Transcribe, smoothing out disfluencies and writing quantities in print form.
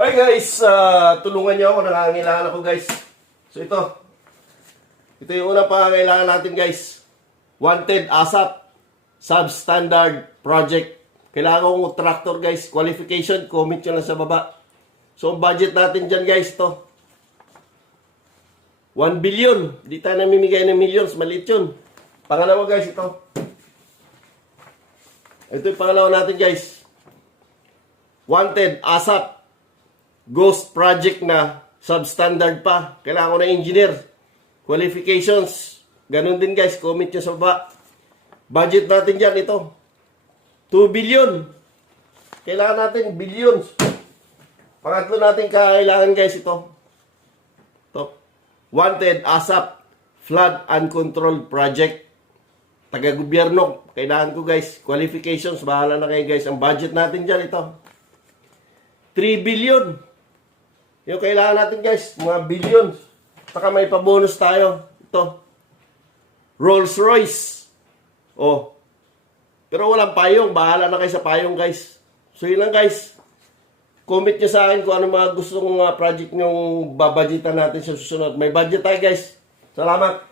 Hi guys, tulungan niyo ako, nangangailangan ako guys. So ito yung unang pangangailangan natin guys. Wanted ASAP, substandard project. Kailangan kong tractor guys, qualification, comment nyo lang sa baba. So ang budget natin dyan guys, 1 billion. Di tayo namimigay ng millions, maliit yun. Pangalawa guys, ito yung pangalawa natin guys. Wanted ASAP, ghost project na substandard pa. Kailangan ko na engineer. Qualifications. Ganun din guys. Comment nyo sa baba. Budget natin dyan ito. 2 billion. Kailangan natin billions. Pangatlo natin kailangan guys ito. Wanted ASAP, flood uncontrolled project. Taga-gobyerno. Kailangan ko guys. Qualifications. Bahala na kayo guys. Ang budget natin dyan ito. 3 billion. Yung kailangan natin guys, mga billions. Saka may pa-bonus tayo. Ito. Rolls Royce. Oh. Pero walang payong. Bahala na kayo sa payong guys. So yun lang guys. Comment nyo sa akin kung ano mga gusto kong project nyong babadgetan natin sa susunod. May budget tayo guys. Salamat.